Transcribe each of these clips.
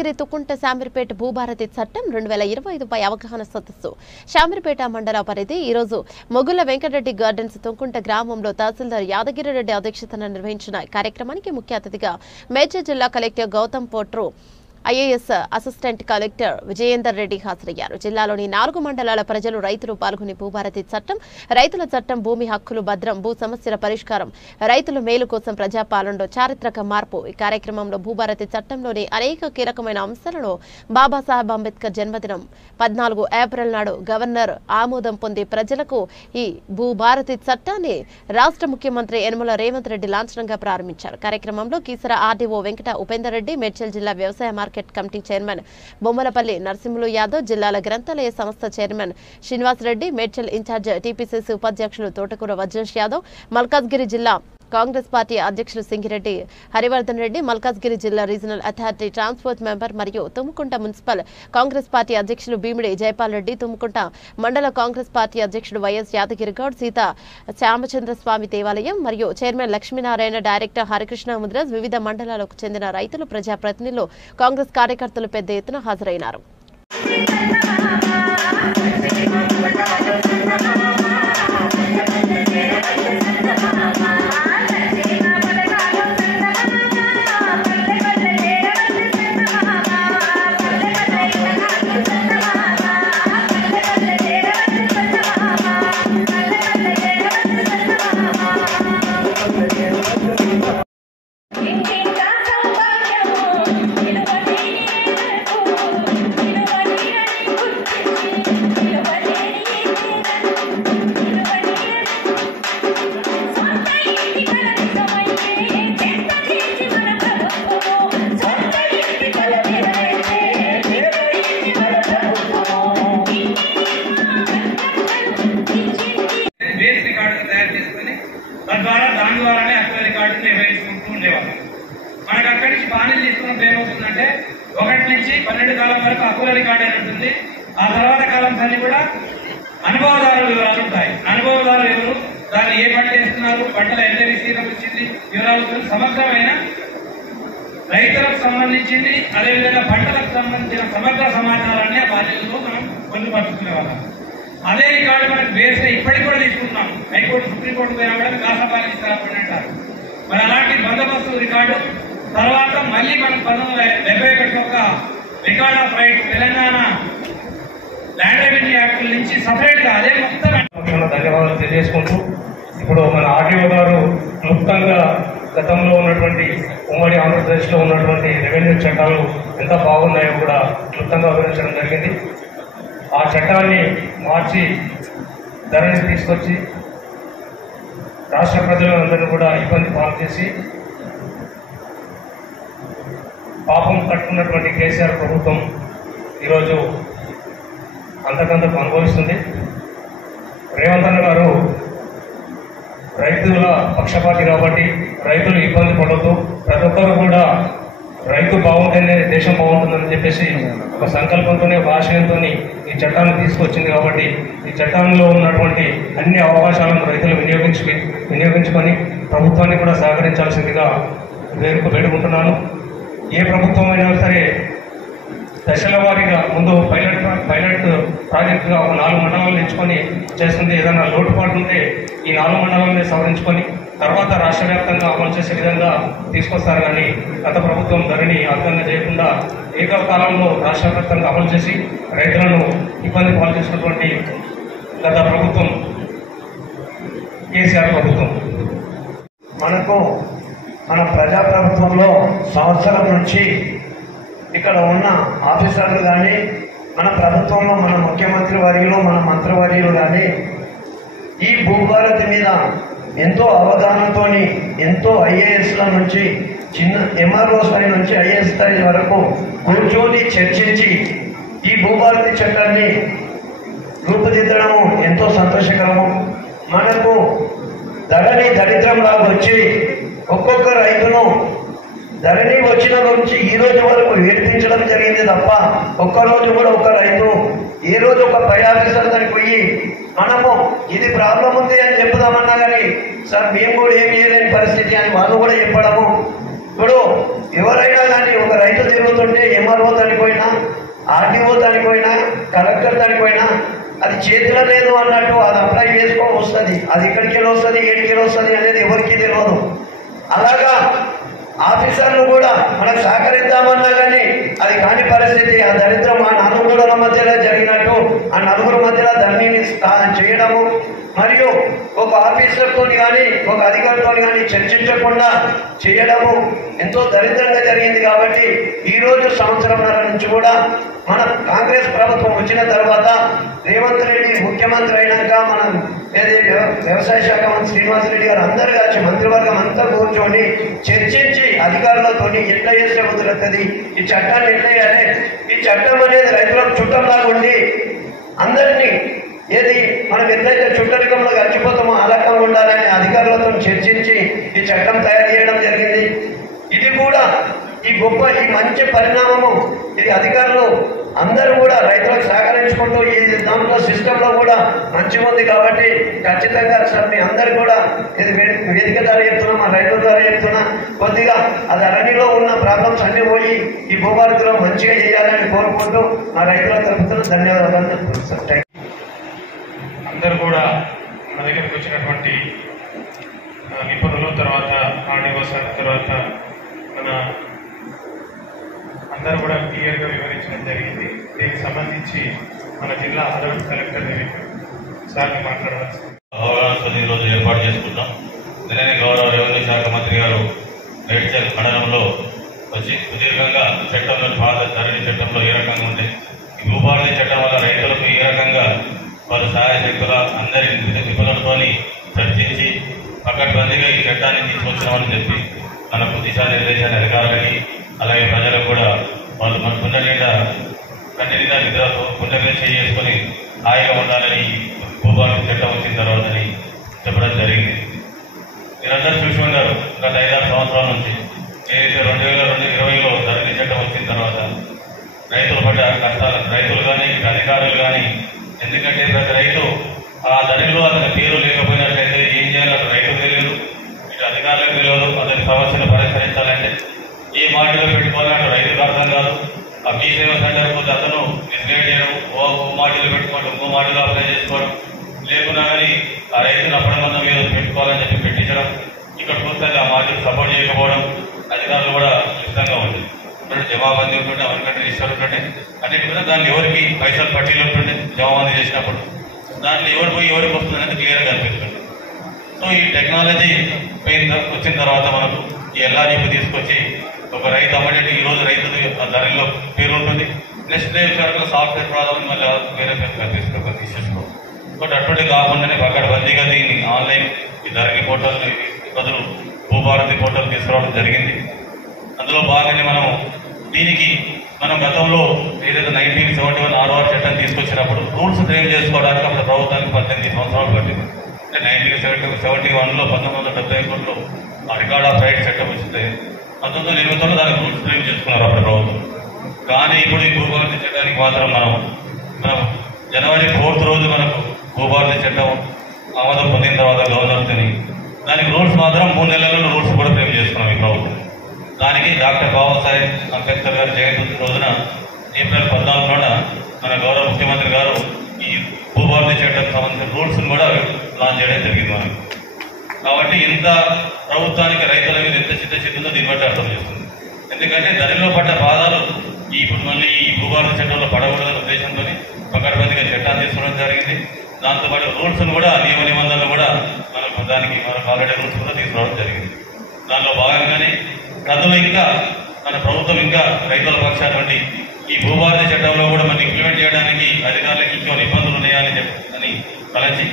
మల్కాజ్గిరి తుకుంట శామీర్పేట భూభారతి చట్టం 2025పై అవగాహన సదస్సు శామీర్పేట మండల పరిధి ఈ రోజు మొగుళ్ల వెంకటరెడ్డి గార్డెన్స్ తుకుంట గ్రామంలో తహసీల్దార్ యాదగిరిరెడ్డి అధ్యక్షతన నిర్వహించిన కార్యక్రమానికి ముఖ్య అతిథిగా మేడ్చల్ జిల్లా collector Gautam Potru IAS assistant collector Vijayender Reddy హాజరయ్యారు. జిల్లాలోని 4 మండలాల ప్రజలు రైతులు పాల్గొని భూభారతి చట్టం, రైతుల చట్టం, భూమి హక్కులు భద్రం, భూ సమస్యల పరిష్కారం, రైతుల మేలు కోసం ప్రజాపాలనలో చారిత్రక మార్పు ఈ కార్యక్రమంలో భూభారతి చట్టంలోని అనేక కీలకమైన అంశాలను బాబాసాహెబ్ అంబేద్కర్ జన్మదినం 14 ఏప్రిల్ నాడు గవర్నర్ ఆమోదం పొంది ప్రజలకు ఈ భూభారతి చట్టాన్ని రాష్ట్ర ముఖ్యమంత్రి యనమల రేవంత్ రెడ్డి లాంఛనంగా ప్రారంభించారు. కార్యక్రమంలో కీసర ఆర్డీఓ వెంకట ఉపేందర్ రెడ్డి, మేడ్చల్ జిల్లా వ్యవసాయ market committee chairman Bommalapalli Narasimhulu Yadav, జిల్లాల గ్రంథాలయ సంస్థ chairman Srinivas Reddy, Medchal incharge TPCC ఉపాధ్యక్షులు తోటకూర వజ్రేష్ యాదవ్, మల్కాజ్గిరి జిల్లా కాంగ్రెస్ పార్టీ అధ్యక్షులు సింగిరెడ్డి హరివర్ధన్ రెడ్డి, మల్కాజ్గిరి జిల్లా రీజనల్ అథారిటీ ట్రాన్స్పోర్ట్ మెంబర్ మరియు తుమ్ముకుంట మున్సిపల్ కాంగ్రెస్ పార్టీ అధ్యక్షులు భీమిడి జైపాల్ రెడ్డి, తుమ్ముకుంట మండల కాంగ్రెస్ పార్టీ అధ్యక్షుడు వైఎస్ యాదగిరిగౌడ్, సీతా శ్యామచంద్ర స్వామి దేవాలయం మరియు చైర్మన్ లక్ష్మీనారాయణ, డైరెక్టర్ హరికృష్ణ ముద్రాజ్, వివిధ మండలాలకు చెందిన రైతులు, ప్రజాప్రతినిధులు, కాంగ్రెస్ కార్యకర్తలు పెద్ద ఎత్తున హాజరైనారు. దాని ద్వారానే అసలు రికార్డు నిర్వహించుకుంటూ ఉండేవాళ్ళం. మనకు అక్కడి నుంచి బాణీలు తీసుకున్నప్పుడు ఏమవుతుందంటే 1 నుంచి 12 కాలం వరకు అకుల రికార్డు అని ఉంటుంది. ఆ తర్వాత కాలం అన్ని కూడా అనుభవదారుల వివరాలు ఉంటాయి. అనుభవదారులు ఎవరు, దాన్ని ఏ పంట వేస్తున్నారు, పంటలో ఎంత విస్తీర్ణం వచ్చింది, వివరాలు సమగ్రమైన రైతులకు సంబంధించింది, అదేవిధంగా పంటలకు సంబంధించిన సమగ్ర సమాచారాన్ని ఆ బాధ్యతలో మనం పొందుపరుచుకునేవాళ్ళం. అదే రికార్డు మనకు బేస్ ఇప్పటికి కూడా తీసుకుంటున్నాం. హైకోర్టు, సుప్రీంకోర్టు పోయినా కూడా రాష్ట్ర పాలిస్తారు అంటారు. మరి అలాంటి బందోబస్తు రికార్డు తర్వాత మళ్ళీ మనం 1971 ఒక record of right Telangana land revenue act నుంచి సపరేట్ గా అదే మొత్తం ధన్యవాదాలు తెలియజేసుకుంటూ, ఇప్పుడు మన ఆర్డీఓ గారు క్లుప్తంగా గతంలో ఉన్నటువంటి ఉమ్మడి ఆంధ్రప్రదేశ్ లో ఉన్నటువంటి రెవెన్యూ చట్టాలు ఎంత బాగున్నాయో కూడా క్లుప్తంగా వివరించడం జరిగింది. ఆ చట్టాన్ని మార్చి ధరని తీసుకొచ్చి రాష్ట్ర ప్రజలందరూ కూడా ఇబ్బంది పాలు చేసి పాపం కట్టుకున్నటువంటి కేసీఆర్ ప్రభుత్వం ఈరోజు అంతకంతకు అనుభవిస్తుంది. రేవంత్ అన్న గారు రైతుల పక్షపాతి కాబట్టి రైతులు ఇబ్బంది పడవద్దు, ప్రతి ఒక్కరు కూడా రైతు బాగుంటేనే దేశం బాగుంటుందని చెప్పేసి ఒక సంకల్పంతోనే, ఒక ఆశయంతో ఈ చట్టాన్ని తీసుకొచ్చింది. కాబట్టి ఈ చట్టంలో ఉన్నటువంటి అన్ని అవకాశాలను రైతులు వినియోగించుకొని ప్రభుత్వాన్ని కూడా సహకరించాల్సిందిగా వేడుకుంటున్నాను. ఏ ప్రభుత్వం అయినా సరే దశల వారీగా ముందు పైలట్ ప్రాజెక్టుగా ఒక 4 మండలాలను ఎంచుకొని చేస్తుంది. ఏదైనా లోటుపాటు ఉంటే ఈ 4 మండలాలని సవరించుకొని తర్వాత రాష్ట్ర వ్యాప్తంగా అమలు చేసే విధంగా తీసుకొస్తారు. కానీ గత ప్రభుత్వం ధరని అర్థంగా చేయకుండా ఏకకాలంలో రాష్ట్ర వ్యాప్తంగా అమలు చేసి రైతులను ఇబ్బంది పాలు చేసినటువంటి గత ప్రభుత్వం కేసీఆర్ ప్రభుత్వం. మనకు మన ప్రజాప్రభుత్వంలో సంవత్సరం నుంచి ఇక్కడ ఉన్న ఆఫీసర్లు కానీ, మన ప్రభుత్వంలో మన ముఖ్యమంత్రి వర్యులు, మన మంత్రివర్యులు కానీ ఈ భూభారతి మీద ఎంతో అవగాహనతో, ఎంతో ఐఏఎస్ల నుంచి చిన్న ఎంఆర్ఓ స్థాయి నుంచి ఐఏఎస్ స్థాయి వరకు కూర్చొని చర్చించి ఈ భూభారతి చట్టాన్ని రూపుదిద్దడము ఎంతో సంతోషకరము. మనకు ధరణి దరిద్రంలాగా వచ్చి ఒక్కొక్క రైతును ధరణి వచ్చిన నుంచి ఈ రోజు వరకు ఏడిపించడం జరిగింది తప్ప ఒక్కరోజు కూడా ఒక రైతు ఏ రోజు ఒక పై ఆఫీసర్ దానికి పోయి మనము ఇది ప్రాబ్లం ఉంది అని చెప్పుదామన్నా కానీ సార్ మేము కూడా ఏం చేయలేని పరిస్థితి అని వాళ్ళు కూడా చెప్పడము. ఇప్పుడు ఎవరైనా కానీ ఒక రైతు తిరుగుతూ పోతుంటే ఎంఆర్ఓ చనిపోయినా, ఆర్డీఓ చనిపోయినా, కలెక్టర్ చనిపోయినా అది చేతిలో లేదు అన్నట్టు అది అప్లై చేసుకోవడం వస్తుంది. అది ఎక్కడికి వెళ్ళి వస్తుంది, ఏడికి వస్తుంది అనేది ఎవరికి తెలియదు. అలాగా ఆఫీసర్లు కూడా మనకు సహకరిద్దామన్నా కానీ అది కాని పరిస్థితి. ఆ దరిద్రం ఆ నలుగురుల మధ్యలో జరిగినట్టు ఆ నలుగురు మధ్యలో ధరణిని చేయడము, మరియు ఒక ఆఫీసర్తో కానీ ఒక అధికారితో కానీ చర్చించకుండా చేయడము ఎంతో దరిద్రంగా జరిగింది. కాబట్టి ఈరోజు సంవత్సరంన్నర నుంచి కూడా మన కాంగ్రెస్ ప్రభుత్వం వచ్చిన తర్వాత రేవంత్ రెడ్డి ముఖ్యమంత్రి అయినాక మనం వ్యవసాయ శాఖ మంత్రి శ్రీనివాసరెడ్డి గారు అందరు కలిసి మంత్రివర్గం అంతా కూర్చొని చర్చించి అధికారులతో ఎట్లా చేస్తే కుదురుతుంది, ఈ చట్టాన్ని ఎట్లా చేయాలి, ఈ చట్టం అనేది రైతులకు చుట్టంలాగా ఉండి అందరినీ ఏది మనం ఎట్లయితే చుట్టరికంలో గడిచిపోతామో ఆ రకంగా ఉండాలని అధికారులతో చర్చించి ఈ చట్టం తయారు చేయడం జరిగింది. ఇది కూడా ఈ గొప్ప ఈ మంచి పరిణామము ఇది అధికారులు అందరూ కూడా రైతులకు సహకరించుకుంటూ ఈ దాంట్లో సిస్టంలో కూడా మంచిగా ఉంది. కాబట్టి ఖచ్చితంగా సార్ మీ అందరు కూడా ఇది వేదిక ద్వారా చెప్తున్నా, మా రైతుల ద్వారా చెప్తున్నా, కొద్దిగా అది అరణిలో ఉన్న ప్రాబ్లమ్స్ అన్ని పోయి ఈ భూభారతిలో మంచిగా చేయాలని కోరుకుంటూ మా రైతుల తరపున ధన్యవాదాలు చెప్తున్నాను సార్. అందరూ కూడా మన దగ్గరికి వచ్చినటువంటి నిపుణులు, తర్వాత ఆర్డీఓ సార్, తర్వాత మన అందరూ కూడా క్లియర్గా వివరించడం జరిగింది. దీనికి సంబంధించి మన జిల్లా అదనపు కలెక్టర్ సార్ని మాట్లాడవచ్చు. అవగాహన ఈరోజు ఏర్పాటు చేసుకుంటాం. నిన్ననే గౌరవ రెవెన్యూ శాఖ మంత్రి గారు మేడ్చల్ మండలంలో వచ్చి సుదీర్ఘంగా చట్టంలో పాత ధరణి చట్టంలో ఏ రకంగా ఉంటే ఈ భూభారతి చట్టం వల్ల రైతులకు ఏ రకంగా వారు సహాయ శక్తుల అందరి నిపుణులతో చర్చించి పకడ్బందీగా ఈ చట్టాన్ని తీసుకొచ్చినామని చెప్పి మనకు దిశానిర్దేశాన్ని అధికారులకి అలాగే ప్రజలకు కూడా వాళ్ళు మన కంటిన్యూగా నిద్రతో పుణ్యమే చేసుకుని హాయిగా ఉండాలని భూభారతి చట్టం వచ్చిన తర్వాతని చెప్పడం జరిగింది. మీరందరూ చూసి ఉన్నారు గత 5-6 సంవత్సరాల నుంచి ఏదైతే 2020లో ధరణి చట్టం వచ్చిన తర్వాత రైతులు పడ్డ కష్టాలు, రైతులు కానీ అధికారులు కానీ, ఎందుకంటే ప్రతి రైతు ఆ ధరణిలో అతని పేరు లేకపోయినట్లయితే ఏం చేయాలో అతను రైతుకు తెలియదు, ఇటు అధికారులకు తెలియదు. అతని సమస్యను పరిష్కరించాలంటే ఏ మాటలో పెట్టుకోవాలంటే రైతుకు అర్థం కాదు. ఆ మీ సేవ సెంటర్ పోతే అతను మిస్గైడ్ చేయడం, ఓ మాటలు పెట్టుకోవడం, ఇంకో మాటలు అప్లై చేసుకోవడం, లేకున్నా కానీ ఆ రైతును అప్పటిమందం మీద పెట్టుకోవాలని చెప్పి పెట్టించడం, ఇక్కడ చూస్తే ఆ మాటలు సపోర్ట్ చేయకపోవడం, అధికారులు కూడా ఇష్టంగా ఉంది. జవాబందీ ఉంటుండే, అవరికంటే రిజిస్టర్ ఉంటుండే, అన్నిటి కూడా దాన్ని ఎవరికి పైసలు పట్టీలు ఉంటుండే జవాబందీ చేసినప్పుడు దాంట్లో ఎవరు పోయి ఎవరికి వస్తుంది అనేది క్లియర్గా కనిపిస్తుంది. సో ఈ టెక్నాలజీ వచ్చిన తర్వాత మనకు ఈ ఎల్ఆర్ఈపీ తీసుకొచ్చి ఒక రైతు అమ్మేటి ఈ రోజు రైతు ధరలో పేరు ఉంటుంది, నెక్స్ట్ డే వచ్చేవరకు సాఫ్ట్వేర్ ప్రాబ్లం మళ్ళీ వేరే పేరు కనిపిస్తుంది తీసేసుకో. బట్ అటువంటి కాకుండానే పకడ్బందీగా దీన్ని ఆన్లైన్ ఈ ధరణి పోర్టల్ బదులు భూభారతి పోర్టల్ తీసుకురావడం జరిగింది. అందులో భాగంగానే మనం గతంలో ఏదైతే 1971 ROR చట్టం తీసుకొచ్చినప్పుడు రూల్స్ ఫ్రేమ్ చేసుకోవడానికి అప్పుడు ప్రభుత్వానికి 18 సంవత్సరాలు పట్టింది. అంటే 1971లో 1971లో ఆ రికార్డ్ ఆఫ్ రైట్ చట్టం వచ్చింది. 1980లో దానికి రూల్స్ ఫ్రేమ్ చేసుకున్నారు అప్పుడు ప్రభుత్వం. కానీ ఇప్పుడు ఈ భూభారతి చట్టానికి మాత్రం మనం జనవరి 4th రోజు మనకు భూభారతి చట్టం ఆమోదం పొందిన తర్వాత గవర్నర్తోని దానికి రూల్స్ మాత్రం 3 నెలలలో రూల్స్ కూడా ఫ్రేమ్ చేసుకున్నాం ఈ ప్రభుత్వం. దానికి డాక్టర్ బాబాసాహెబ్ అంబేద్కర్ గారి జయంతి రోజున ఏప్రిల్ 14న మన గౌరవ ముఖ్యమంత్రి గారు ఈ భూభారతి చట్టానికి సంబంధించిన రూల్స్ కూడా లాంచ్ చేయడం జరిగింది మనకి. కాబట్టి ఇంత ప్రభుత్వానికి రైతుల మీద ఎంత చిత్తశుద్ధి ఉందో దీన్ని బట్టి అర్థం చేస్తుంది. ఎందుకంటే ధరలో పడ్డ బాధలు ఇప్పుడు మళ్ళీ ఈ భూభారతి చట్టంలో పడకూడదనే ఉద్దేశంతో పకడ్బందీగా చట్టాన్ని తీసుకోవడం జరిగింది. దాంతోపాటు రూల్స్ కూడా నియమ నిబంధనలు కూడా మనకు ఆల్రెడీ రూల్స్ కూడా తీసుకురావడం జరిగింది. దానిలో భాగంగానే ప్రజలు ఇంకా మన ప్రభుత్వం ఇంకా రైతుల పక్షాన నుండి ఈ భూభారతి చట్టంలో కూడా మనం ఇంప్లిమెంట్ చేయడానికి అధికారులకు ఇంకేమైనా ఇబ్బందులు ఉన్నాయని చెప్పి తలచి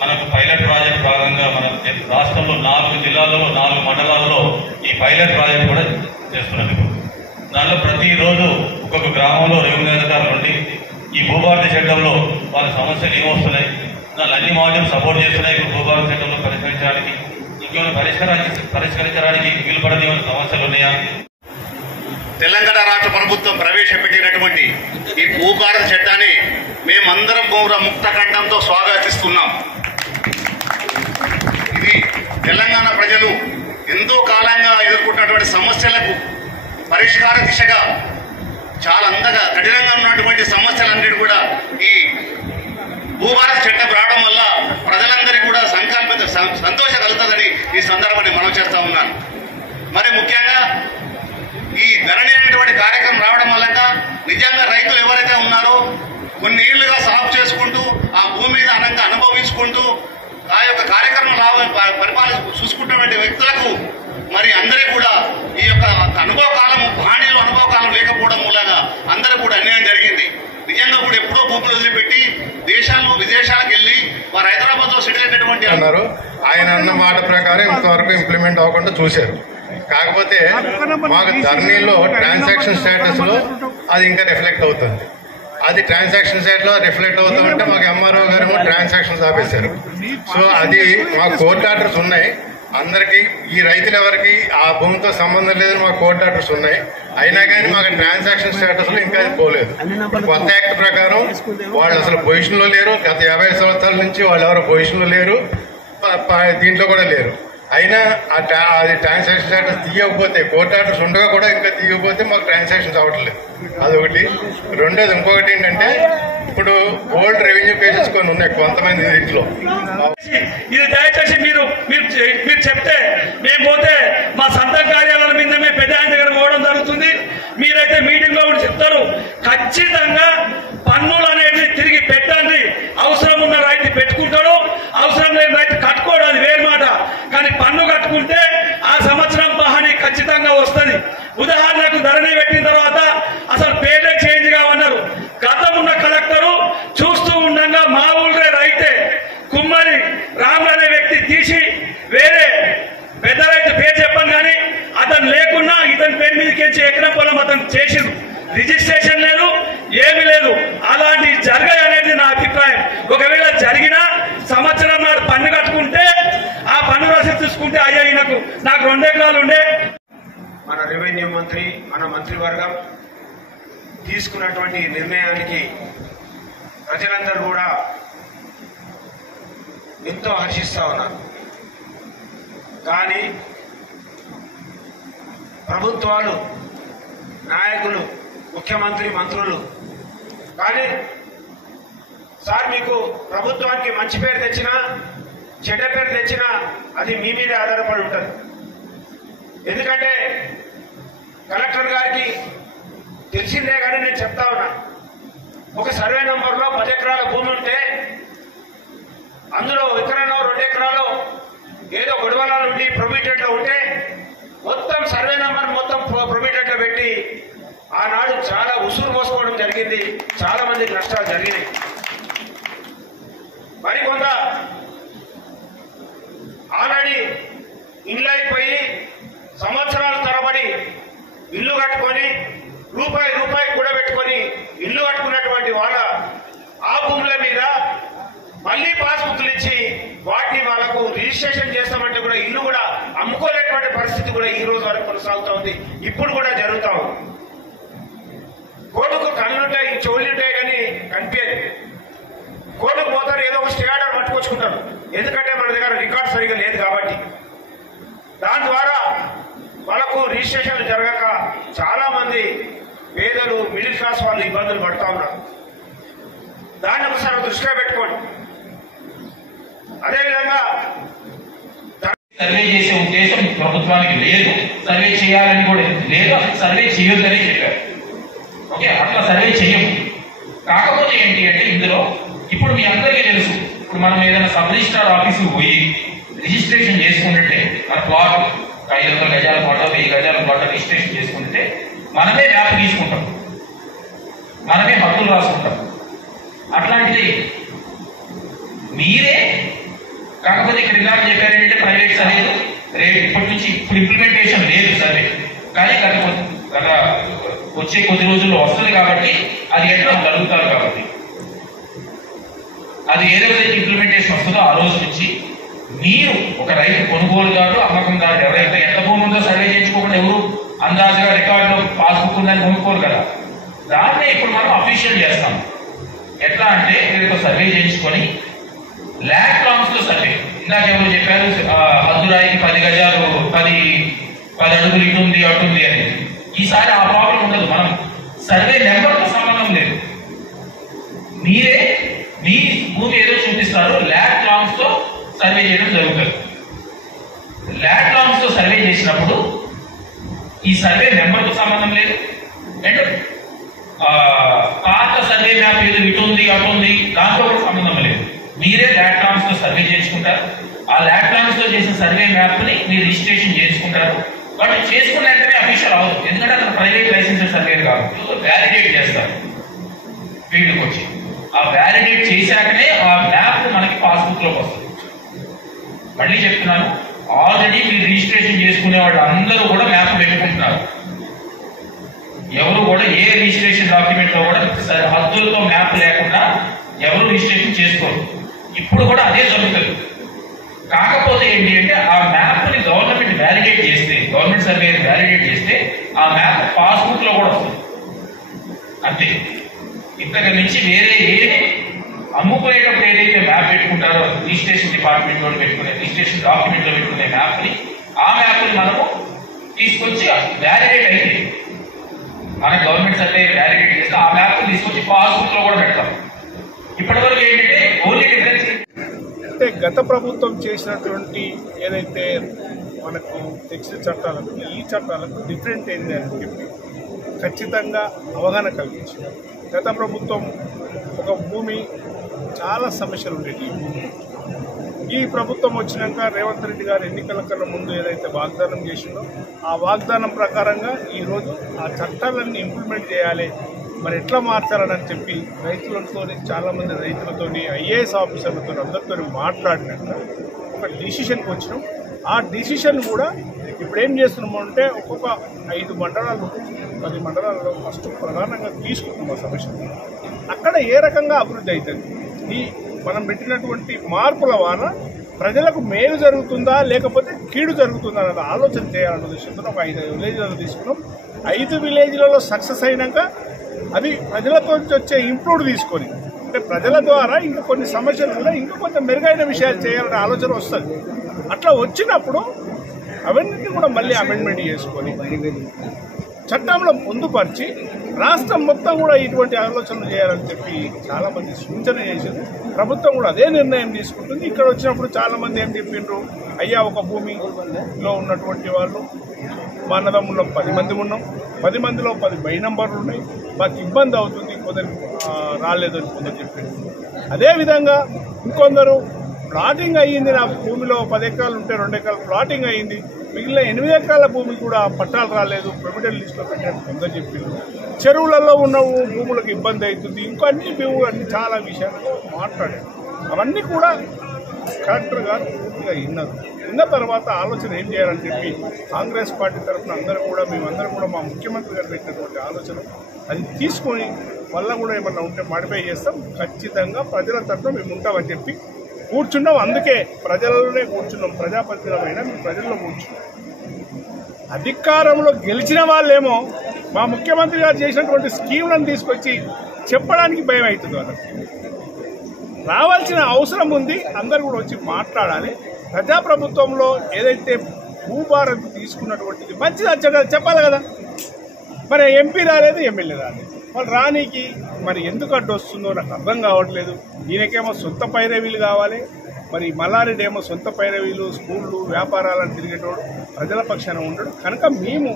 మనకు పైలట్ ప్రాజెక్ట్ భాగంగా మన రాష్ట్రంలో 4 జిల్లాల్లో 4 మండలాల్లో ఈ పైలట్ ప్రాజెక్ట్ కూడా చేస్తున్నది. దానిలో ప్రతిరోజు ఒక్కొక్క గ్రామంలో రెవెన్యూ అధికారులు నుండి ఈ భూభారతి చట్టంలో వాళ్ళ సమస్యలు ఏమొస్తున్నాయి, దాని అన్ని మాడ్యూల్స్ సపోర్ట్ చేస్తున్నాయి. భూభారతి చట్టంలో పరిష్కరించడానికి ఇంకేమైనా పరిష్కరించడానికి వీలుపడని సమస్యలు ఉన్నాయా? తెలంగాణ రాష్ట్ర ప్రభుత్వం ప్రవేశపెట్టినటువంటి ఈ భూభారతి చట్టాన్ని మేమందరం ముక్త కంఠంతో స్వాగతిస్తున్నాం. ఇది తెలంగాణ ప్రజలు ఎంతో కాలంగా ఎదుర్కొంటున్నటువంటి సమస్యలకు పరిష్కార దిశగా చాలా అంతగా కఠినంగా ఉన్నటువంటి సమస్యలన్నిటి కూడా ఈ భూభారత చట్టం రావడం వల్ల ప్రజలందరికీ కూడా సంతోషం కలుగుతుందని ఈ సందర్భాన్ని మనం చేస్తా ఉన్నాను. మరి ముఖ్యంగా ఈ ధరణి అనేటువంటి కార్యక్రమం రావడం వల్ల నిజంగా రైతులు ఎవరైతే ఉన్నారో కొన్ని ఏళ్లుగా సాగు చేసుకుంటూ ఆ భూమి మీద అనంగా అనుభవించుకుంటూ ఆ యొక్క కార్యక్రమం పరిపాలన చూసుకుంటున్నటువంటి వ్యక్తులకు మరి అందరికీ కూడా ఈ యొక్క అనుభవ కాలం లేకపోవడం మూలంగా అందరూ కూడా అన్యాయం జరిగింది. నిజంగా కూడా ఎప్పుడో భూములు వదిలిపెట్టి విదేశాలకు వెళ్ళి వారు హైదరాబాద్ లో సెటిల్ అయినటువంటి అన్నారు. ఆయన అన్న మాట ప్రకారం ఇంతవరకు ఇంప్లిమెంట్ అవ్వకుండా చూశారు. కాకపోతే మాకు ధరణిలో ట్రాన్సాక్షన్ స్టేటస్ లో అది ఇంకా రిఫ్లెక్ట్ అవుతుంది. అది ట్రాన్సాక్షన్ సైడ్ లో రిఫ్లెక్ట్ అవుతుందంటే మాకు ఎంఆర్ఓ గారు ట్రాన్సాక్షన్స్ ఆపేశారు. సో అది మాకు కోర్టు ఆర్డర్స్ ఉన్నాయి. అందరికి ఈ రైతులు ఎవరికి ఆ భూమితో సంబంధం లేదని మాకు కోర్టు ఆర్డర్స్ ఉన్నాయి. అయినా కానీ మాకు ట్రాన్సాక్షన్ స్టేటస్ లో ఇంకా పోలేదు. కొత్త యాక్ట్ ప్రకారం వాళ్ళు అసలు పొజిషన్ లో లేరు. గత 50 సంవత్సరాల నుంచి వాళ్ళు ఎవరు పొజిషన్ లో లేరు, దీంట్లో కూడా లేరు. అయినా అది ట్రాన్సాక్షన్ స్టేటస్ తీయకపోతే కోర్టు ఆర్డర్స్ ఉండగా కూడా ఇంకా తీయకపోతే మాకు ట్రాన్సాక్షన్స్ అవ్వట్లేదు. అదొకటి. రెండోది ఇంకొకటి ఏంటంటే ఇప్పుడు ఓల్డ్ రెవెన్యూ కేసెస్ కొన్ని ఉన్నాయి కొంతమంది దీంట్లో. ఇది దయచేసి మీరు చెప్తే మేము పోతే మా సొంత కార్యాలయాల మీద మేము పెద్ద ఆయన దగ్గర పోవడం జరుగుతుంది. మీరైతే మీటింగ్ లో కూడా చెప్తారు. ఖచ్చితంగా పన్నులు అనేది తిరిగి పెట్టండి. అవసరం ఉన్న రైతు పెట్టుకుంటాడు, అవసరం లేని రైతు కట్టుకోడు, అది వేరు మాట. కానీ పన్ను కట్టుకుంటే ఆ సంవత్సరం పహాని ఖచ్చితంగా వస్తుంది. ఉదాహరణకు ధరణి పెట్టిన తర్వాత అసలు పేర్లే చేంజ్ కావన్నారు. గతం ఉన్న కలెక్టరు చూస్తూ ఉండగా మా ఊళ్ళో రైతే కుమ్మరి రామ్ అనే వ్యక్తి తీసి వేరే పెద్ద రైతు పేరు చెప్పాను కానీ అతను లేకున్నా ఇతని పేరు మీదకి ఎకరం పొలం అతను చేసిండు. రిజిస్ట్రేషన్ లేదు, ఏమీ లేదు. అలాంటి జరగాయి అనేది నా అభిప్రాయం. ఒకవేళ జరిగినా సంవత్సరం నాడు పన్ను కట్టుకుంటే ఆ పన్ను రసీదు చూసుకుంటే అయ్యా నాకు 2 ఎకరాలు ఉండే. మన రెవెన్యూ మంత్రి, మన మంత్రివర్గం తీసుకున్నటువంటి నిర్ణయానికి ప్రజలందరూ కూడా ఎంతో హర్షిస్తా ఉన్నారు. కానీ ప్రభుత్వాలు, నాయకులు, ముఖ్యమంత్రి, మంత్రులు కానీ సార్ మీకు ప్రభుత్వానికి మంచి పేరు తెచ్చినా చెడ్డ పేరు తెచ్చినా అది మీ మీదే ఆధారపడి ఉంటుంది. ఎందుకంటే కలెక్టర్ గారికి తెలిసిందే కానీ నేను చెప్తా ఉన్నా, ఒక సర్వే నంబర్లో 10 ఎకరాల భూమి ఉంటే అందులో 1 ఎకరాలో 2 ఎకరాలు ఏదో గొడవలాలు ఉండి ప్రొబిటెడ్ లో ఉంటే మొత్తం సర్వే నంబర్ మొత్తం ప్రొబిటెడ్ లో పెట్టి ఆనాడు చాలా ఉసురు పోసుకోవడం జరిగింది. చాలా మందికి నష్టాలు జరిగినాయి. మరి కొంత ఆల్రెడీ ఇల్లు అయిపోయి సంవత్సరాల తరబడి ఇల్లు కట్టుకొని రూపాయి కూడబెట్టుకొని ఇల్లు కట్టుకున్నటువంటి వాళ్ళ ఆ భూముల మీద మళ్లీ పాస్బుక్లు ఇచ్చి వాటిని వాళ్ళకు రిజిస్ట్రేషన్ చేస్తామంటే కూడా ఇల్లు కూడా అమ్ముకోలేటువంటి పరిస్థితి కూడా ఈ రోజు వరకు కొనసాగుతా ఉంది. ఇప్పుడు కూడా జరుగుతా ఉంది. కోర్టుకు కళ్ళుంటాయి, చెవులుంటాయి కానీ కనిపించదు. కోర్టుకు పోతారు, ఏదో ఒక స్టే ఆర్డర్ పట్టుకొచ్చుకుంటారు. ఎందుకంటే మన దగ్గర రికార్డు సరిగా లేదు కాబట్టి. దాని ద్వారా వాళ్ళకు రిజిస్ట్రేషన్లు జరగక చాలా మంది పేదలు, మిడిల్ క్లాస్ వాళ్ళు ఇబ్బందులు పడుతూ ఉన్నారు. దాన్ని ఒకసారి దృష్టిలో పెట్టుకోండి. అదేవిధంగా సర్వే చేసే ఉద్దేశం ప్రభుత్వానికి లేదు, సర్వే చేయాలని కూడా లేదు, సర్వే చేయొద్దని చెప్పారు. ఓకే, అట్లా సర్వే చేయము. కాకపోతే ఏంటి అంటే ఇందులో ఇప్పుడు మీ అందరికీ తెలుసు, ఇప్పుడు మనం ఏదైనా సబ్ రిజిస్ట్రార్ ఆఫీసుకు పోయి రిజిస్ట్రేషన్ చేసుకుంటే మన ప్లాట్ 500 గజాల ప్లాట్, 1000 గజాల ప్లాట్ రిజిస్ట్రేషన్ చేసుకుంటే మనమే మ్యాప్ తీసుకుంటాం, మనమే హక్కులు రాసుకుంటాం. అట్లాంటిది మీరే కాకపోతే ఇక్కడ ఇలా చెప్పారంటే ప్రైవేట్ సర్వే రేపు ఇప్పటి నుంచి ఇప్పుడు ఇంప్లిమెంటేషన్ లేదు సర్వే, కానీ గత వచ్చే కొద్ది రోజుల్లో వస్తుంది కాబట్టి అది ఎట్లా జరుగుతారు కాబట్టి అది ఏ రోజైతే ఇంప్లిమెంటేషన్ వస్తుందో ఆ రోజు నుంచి మీరు ఒక రైతు కొనుగోలుదారు, అమ్మకందారు ఎవరైతే ఎంత భూమి ఉందో సర్వే చేయించుకోకుండా ఎవరు అందాజుగా రికార్డులో పాస్బుక్ ఉందని కొనుక్కోరు కదా. దాన్నే ఇప్పుడు మనం అఫీషియల్ చేస్తాం. ఎట్లా అంటే మీరు సర్వే చేయించుకొని ల్యాండ్ ప్లాన్స్ లో సర్వే, ఇందాక ఎవరు చెప్పారు హద్దురాయికి 10 గజాలు 10 అడుగులు ఇటుంది అటుంది అనేది. ఈసారి ఆ ప్రాబ్లం ఉండదు. మనం సర్వే నెంబర్తో సంబంధం లేదు. మీరే మీ భూమి ఏదో చూపిస్తారు, ల్యాక్ లాంగ్స్ తో సర్వే చేయడం జరుగుతుంది. ల్యాక్ లాంగ్స్ తో సర్వే చేసినప్పుడు ఈ సర్వే నెంబర్తో సంబంధం లేదు, అండ్ పాత సర్వే మ్యాప్ ఏదో ఇటు ఉంది అటు ఉంది దాంతో కూడా సంబంధం లేదు. మీరే ల్యాక్ లాంగ్స్ తో సర్వే చేసుకుంటారు. ఆ ల్యాక్ లాంగ్స్ తో చేసిన సర్వే మ్యాప్ ని మీరు రిజిస్ట్రేషన్ చేసుకుంటారు. బట్ చేసుకున్న వెంటనే అఫీషియల్ అవ్వదు, ఎందుకంటే అతను ప్రైవేట్ లైసెన్సెడ్ సర్వే కాదు. వ్యాలిడేట్ చేస్తారు ఫీల్డ్కి వచ్చి. ఆ వ్యాలిడేట్ చేశాకనే ఆ మ్యాప్ మనకి పాస్బుక్ లోకి వస్తుంది. మళ్ళీ చెప్తున్నాను, ఆల్రెడీ మీరు రిజిస్ట్రేషన్ చేసుకునే వాళ్ళు అందరూ కూడా మ్యాప్ పెట్టుకుంటున్నారు. ఎవరు కూడా ఏ రిజిస్ట్రేషన్ డాక్యుమెంట్ లో కూడా హద్దులతో మ్యాప్ లేకుండా ఎవరు రిజిస్ట్రేషన్ చేసుకోరు. ఇప్పుడు కూడా అదే జరుగుతుంది. కాకపోతే ఏంటి అంటే ఆ మ్యాప్ ని గవర్నమెంట్ వ్యాలిడేట్ చేస్తే, గవర్నమెంట్ సర్వే వ్యాలిడేట్ చేస్తే ఆ మ్యాప్ పాస్బుక్ లో కూడా వస్తుంది. అంతే, ఇంతకు నుంచి వేరే ఏది అమ్ముకునేటప్పుడు ఏదైతే మ్యాప్ పెట్టుకుంటారో రిజిస్ట్రేషన్ డిపార్ట్మెంట్ లో పెట్టుకునే రిజిస్ట్రేషన్ డాక్యుమెంట్ లో పెట్టుకునే మ్యాప్ ని, ఆ మ్యాప్ ని మనము తీసుకొచ్చి వ్యాలిడేట్ అయితే మన గవర్నమెంట్ సర్వే వ్యాలిడేట్ చేస్తే ఆ మ్యాప్ తీసుకొచ్చి పాస్బుక్ లో కూడా పెడతాం. ఇప్పటివరకు ఏంటంటే ఓన్లీ డిఫరెన్స్ అంటే గత ప్రభుత్వం చేసినటువంటి ఏదైతే మనకు తెచ్చిన చట్టాలకు ఈ చట్టాలకు డిఫరెంట్ ఏంటి అని చెప్పి ఖచ్చితంగా అవగాహన కల్పించింది. గత ప్రభుత్వం ఒక భూమి చాలా సమస్యలు ఉండేవి. ఈ ప్రభుత్వం వచ్చినాక రేవంత్ రెడ్డి గారు ఎన్నికల కన్నా ముందు ఏదైతే వాగ్దానం చేసిందో ఆ వాగ్దానం ప్రకారంగా ఈరోజు ఆ చట్టాలన్నీ ఇంప్లిమెంట్ చేయాలి, మరి ఎట్లా మార్చాలని చెప్పి రైతులతో, చాలామంది రైతులతో, ఐఏఎస్ ఆఫీసర్లతో అందరితో మాట్లాడినాక ఒక డిసిషన్కి వచ్చినాం. ఆ డిసిషన్ కూడా ఇప్పుడు ఏం చేస్తున్నాము అంటే ఒక్కొక్క 5 మండలాలు 10 మండలాల్లో ఫస్ట్ ప్రధానంగా తీసుకుంటున్నాం ఆ సమస్య. అక్కడ ఏ రకంగా అభివృద్ధి అవుతుంది, ఈ మనం పెట్టినటువంటి మార్పుల వల్ల ప్రజలకు మేలు జరుగుతుందా లేకపోతే కీడు జరుగుతుందా అన్నది ఆలోచన చేయాలన్న ఉద్దేశంతో ఒక 5 విలేజ్లలో తీసుకున్నాం. 5 విలేజ్లలో సక్సెస్ అయినాక అవి ప్రజలతో వచ్చే ఇంప్రూవ్డ్ తీసుకొని, అంటే ప్రజల ద్వారా ఇంకా కొన్ని సమస్యలు కూడా ఇంకా కొంచెం మెరుగైన విషయాలు చేయాలనే ఆలోచన వస్తుంది. అట్లా వచ్చినప్పుడు అవన్నీ కూడా మళ్ళీ అమెండ్మెంట్ చేసుకొని చట్టంలో పొందుపరిచి రాష్ట్రం మొత్తం కూడా ఇటువంటి ఆలోచనలు చేయాలని చెప్పి చాలామంది సూచన చేసింది. ప్రభుత్వం కూడా అదే నిర్ణయం తీసుకుంటుంది. ఇక్కడ వచ్చినప్పుడు చాలామంది ఏం చెప్పిండ్రు, అయ్యా ఒక భూమిలో ఉన్నటువంటి వాళ్ళు మా అన్నదమ్ముల్లో 10 మంది ఉన్నాం, 10 మందిలో 10 బై నంబర్లు ఉన్నాయి, మాకు ఇబ్బంది అవుతుంది, కొందరు రాలేదని కొందరు చెప్పిండ్రు. అదేవిధంగా ఇంకొందరు ప్లాటింగ్ అయ్యింది, నా భూమిలో 10 ఎకరాలు ఉంటే 2 ఎకరాలు ప్లాటింగ్ అయ్యింది, మిగిలిన 8 ఎకరాల భూమి కూడా పట్టాలు రాలేదు, ప్రొవిడెంట్ లిస్టులో పెట్టినట్టు కొందరు చెప్పిండ్రు. చెరువులలో ఉన్న భూములకు ఇబ్బంది అవుతుంది, ఇంకా అన్ని చాలా విషయాలు మాట్లాడారు. అవన్నీ కూడా కలెక్టర్ గారు పూర్తిగా విన్న తర్వాత ఆలోచన ఏం చేయాలని చెప్పి కాంగ్రెస్ పార్టీ తరఫున మేమందరం కూడా మా ముఖ్యమంత్రి గారు పెట్టినటువంటి ఆలోచన అది తీసుకొని వల్ల కూడా ఏమన్నా ఉంటే మాడిఫై చేస్తాం. ఖచ్చితంగా ప్రజల తరఫున మేము ఉంటామని చెప్పి కూర్చున్నాం. అందుకే ప్రజలలోనే కూర్చున్నాం, ప్రజాప్రతినిధులమైనా మేము ప్రజల్లో కూర్చున్నాం. అధికారంలో గెలిచిన వాళ్ళేమో మా ముఖ్యమంత్రి గారు చేసినటువంటి స్కీములను తీసుకొచ్చి చెప్పడానికి భయం అవుతుంది. వాళ్ళకి రావాల్సిన అవసరం ఉంది, అందరూ కూడా వచ్చి మాట్లాడాలి. ప్రజాప్రభుత్వంలో ఏదైతే భూభారత్ తీసుకున్నటువంటిది మంచిది వచ్చాడు చెప్పాలి కదా. మరి ఎంపీ రాలేదు, ఎమ్మెల్యే రాలేదు, మరి రానికి మరి ఎందుకు అడ్డు వస్తుందో నాకు అర్థం కావట్లేదు. ఈయనకేమో సొంత పైరవీలు కావాలి, మరి మల్లారెడ్డి ఏమో సొంత పైరవీలు, స్కూళ్ళు, వ్యాపారాలను తిరిగేటోడు, ప్రజల పక్షాన ఉండడు. కనుక మేము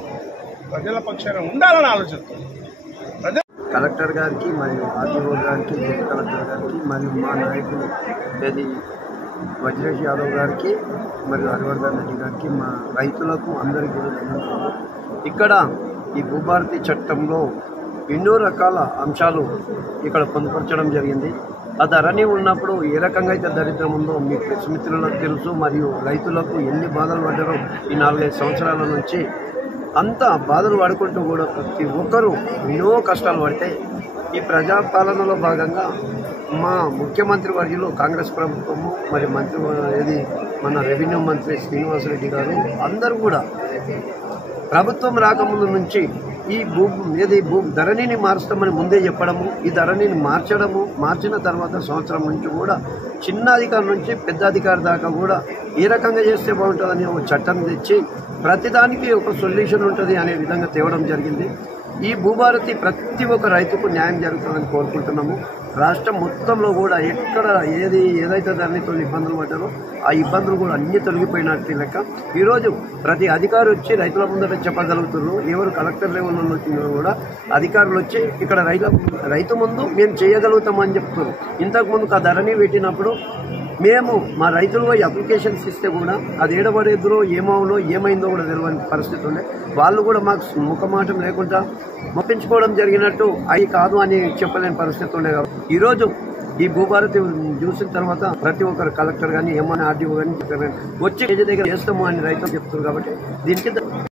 ప్రజల పక్షాన ఉండాలని ఆలోచిస్తాం. కలెక్టర్ గారికి మరియు ఆర్టీఓ గారికి, జిల్లా కలెక్టర్ గారికి మరియు మా నాయకులు ఏది వజ్రేష్ యాదవ్ గారికి మరియు హరివర్ధన్ రెడ్డి గారికి, మా రైతులకు అందరికీ కూడా ధన్యవాదాలు. ఇక్కడ ఈ భూభారతి చట్టంలో ఎన్నో రకాల అంశాలు ఇక్కడ పొందుపరచడం జరిగింది. ఆ ధరణి ఉన్నప్పుడు ఏ రకంగా అయితే దరిద్రం ఉందో మీ మిత్రులకు తెలుసు, మరియు రైతులకు ఎన్ని బాధలు పడ్డారో ఈ 4-5 సంవత్సరాల నుంచి అంత బాధలు పడుకుంటూ కూడా ప్రతి ఒక్కరూ ఎన్నో కష్టాలు పడితే ఈ ప్రజాపాలనలో భాగంగా మా ముఖ్యమంత్రి వర్యులు కాంగ్రెస్ ప్రభుత్వము మరి మంత్రి మన రెవెన్యూ మంత్రి శ్రీనివాసరెడ్డి గారు అందరూ కూడా ప్రభుత్వం రాకముందు నుంచి ఈ ధరణిని మారుస్తామని ముందే చెప్పడము, ఈ ధరణిని మార్చిన తర్వాత సంవత్సరం నుంచి కూడా చిన్న అధికారి నుంచి పెద్ద అధికారి దాకా కూడా ఏ రకంగా చేస్తే బాగుంటుందని ఒక చట్టం తెచ్చి ప్రతిదానికి ఒక సొల్యూషన్ ఉంటుంది అనే విధంగా తేవడం జరిగింది. ఈ భూభారతి ప్రతి ఒక్క రైతుకు న్యాయం జరుగుతుందని కోరుకుంటున్నాము. రాష్ట్రం మొత్తంలో కూడా ఎక్కడ ఏదైతే ధరణితో ఇబ్బందులు పడ్డారో ఆ ఇబ్బందులు కూడా అన్ని తొలగిపోయినట్టు లెక్క. ఈరోజు ప్రతి అధికారి వచ్చి రైతుల ముందట చెప్పగలుగుతున్నారు. ఎవరు కలెక్టర్ లెవెల్లో వచ్చినారో కూడా అధికారులు వచ్చి ఇక్కడ రైతు ముందు మేము చేయగలుగుతామని చెప్తున్నారు. ఇంతకుముందు ఆ ధరణి పెట్టినప్పుడు మేము మా రైతులు పోయి అప్లికేషన్స్ ఇస్తే కూడా అది ఏడబడేద్దరో ఏమైందో కూడా తెలియని పరిస్థితి ఉండే. వాళ్ళు కూడా మాకు ముఖమాటం లేకుండా మొప్పించుకోవడం జరిగినట్టు అవి కాదు అని చెప్పలేని పరిస్థితి ఉండే. కాబట్టి ఈరోజు ఈ భూభారతి చూసిన తర్వాత ప్రతి ఒక్కరు కలెక్టర్ కానీ ఏమైనా ఆర్డీఓ కానీ వచ్చి దగ్గర చేస్తాము అని రైతులు చెప్తున్నారు. కాబట్టి దీనికి